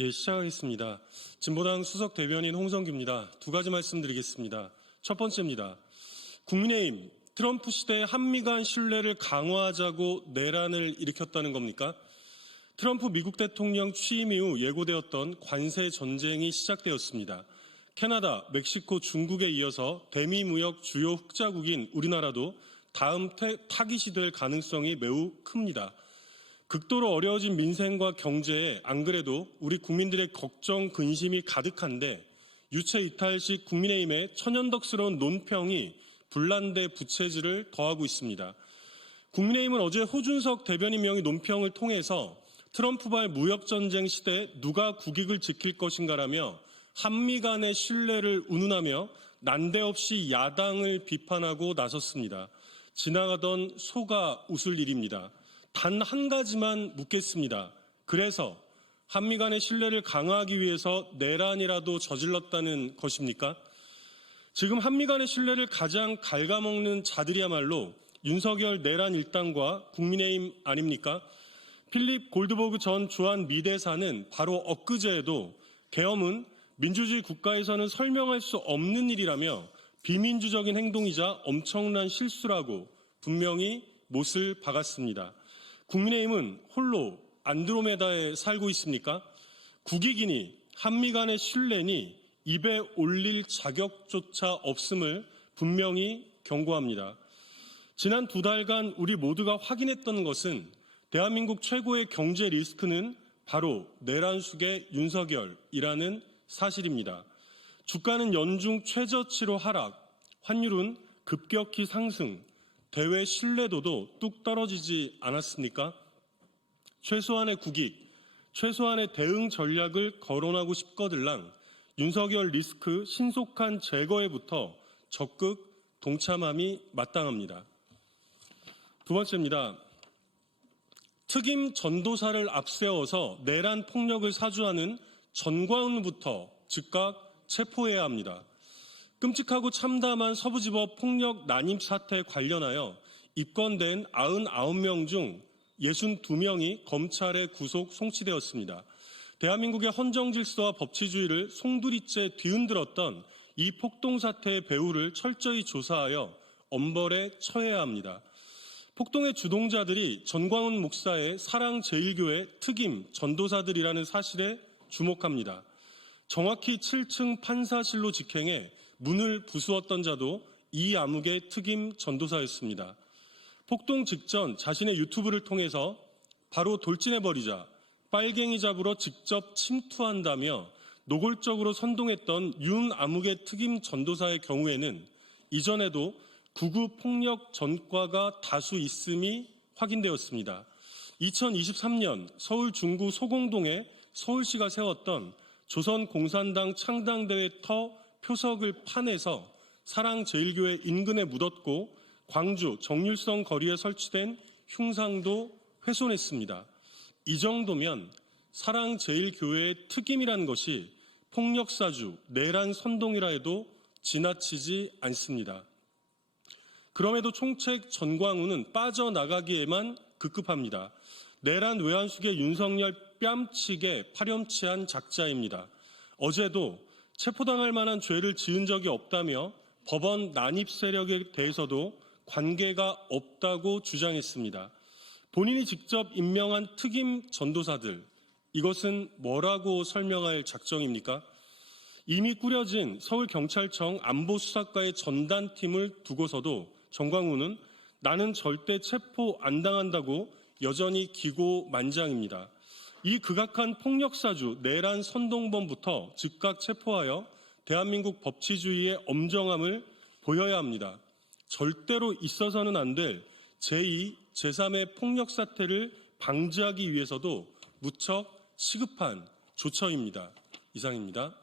예, 시작하겠습니다. 진보당 수석 대변인 홍성규입니다. 두 가지 말씀드리겠습니다. 첫 번째입니다. 국민의힘 트럼프 시대 한미 간 신뢰를 강화하자고 내란을 일으켰다는 겁니까? 트럼프 미국 대통령 취임 이후 예고되었던 관세 전쟁이 시작되었습니다. 캐나다, 멕시코, 중국에 이어서 대미 무역 주요 흑자국인 우리나라도 다음 타깃이 될 가능성이 매우 큽니다. 극도로 어려워진 민생과 경제에 안 그래도 우리 국민들의 걱정, 근심이 가득한데 유체 이탈식 국민의힘의 천연덕스러운 논평이 분란대 부채질을 더하고 있습니다. 국민의힘은 어제 호준석 대변인 명의 논평을 통해서 트럼프발 무역전쟁 시대 누가 국익을 지킬 것인가라며 한미 간의 신뢰를 운운하며 난데없이 야당을 비판하고 나섰습니다. 지나가던 소가 웃을 일입니다. 단 한 가지만 묻겠습니다. 그래서 한미 간의 신뢰를 강화하기 위해서 내란이라도 저질렀다는 것입니까? 지금 한미 간의 신뢰를 가장 갉아먹는 자들이야말로 윤석열 내란 일당과 국민의힘 아닙니까? 필립 골드버그 전 주한 미대사는 바로 엊그제에도 계엄은 민주주의 국가에서는 설명할 수 없는 일이라며 비민주적인 행동이자 엄청난 실수라고 분명히 못을 박았습니다. 국민의힘은 홀로 안드로메다에 살고 있습니까? 국익이니 한미 간의 신뢰니 입에 올릴 자격조차 없음을 분명히 경고합니다. 지난 두 달간 우리 모두가 확인했던 것은 대한민국 최고의 경제 리스크는 바로 내란숙의 윤석열이라는 사실입니다. 주가는 연중 최저치로 하락, 환율은 급격히 상승, 대외 신뢰도도 뚝 떨어지지 않았습니까? 최소한의 국익, 최소한의 대응 전략을 거론하고 싶거들랑 윤석열 리스크 신속한 제거에부터 적극 동참함이 마땅합니다. 두 번째입니다. 특임 전도사를 앞세워서 내란 폭력을 사주하는 전광훈부터 즉각 체포해야 합니다. 끔찍하고 참담한 서부지법 폭력 난입 사태에 관련하여 입건된 99명 중 62명이 검찰에 구속 송치되었습니다. 대한민국의 헌정 질서와 법치주의를 송두리째 뒤흔들었던 이 폭동 사태의 배후를 철저히 조사하여 엄벌에 처해야 합니다. 폭동의 주동자들이 전광훈 목사의 사랑제일교회 특임 전도사들이라는 사실에 주목합니다. 정확히 7층 판사실로 직행해 문을 부수었던 자도 이 암흑의 특임 전도사였습니다. 폭동 직전 자신의 유튜브를 통해서 바로 돌진해버리자 빨갱이 잡으러 직접 침투한다며 노골적으로 선동했던 윤 암흑의 특임 전도사의 경우에는 이전에도 구구 폭력 전과가 다수 있음이 확인되었습니다. 2023년 서울 중구 소공동에 서울시가 세웠던 조선 공산당 창당대회 터 표석을 파내서 사랑제일교회 인근에 묻었고 광주 정률성 거리에 설치된 흉상도 훼손했습니다. 이 정도면 사랑제일교회의 특임이라는 것이 폭력사주, 내란 선동이라 해도 지나치지 않습니다. 그럼에도 총책 전광훈은 빠져나가기에만 급급합니다. 내란 외환숙의 윤석열 뺨치게 파렴치한 작자입니다. 어제도 체포당할 만한 죄를 지은 적이 없다며 법원 난입 세력에 대해서도 관계가 없다고 주장했습니다. 본인이 직접 임명한 특임 전도사들, 이것은 뭐라고 설명할 작정입니까? 이미 꾸려진 서울경찰청 안보수사과의 전단팀을 두고서도 정광훈은 나는 절대 체포 안 당한다고 여전히 기고만장입니다. 이 극악한 폭력사주 내란 선동범부터 즉각 체포하여 대한민국 법치주의의 엄정함을 보여야 합니다. 절대로 있어서는 안 될 제2, 제3의 폭력 사태를 방지하기 위해서도 무척 시급한 조처입니다. 이상입니다.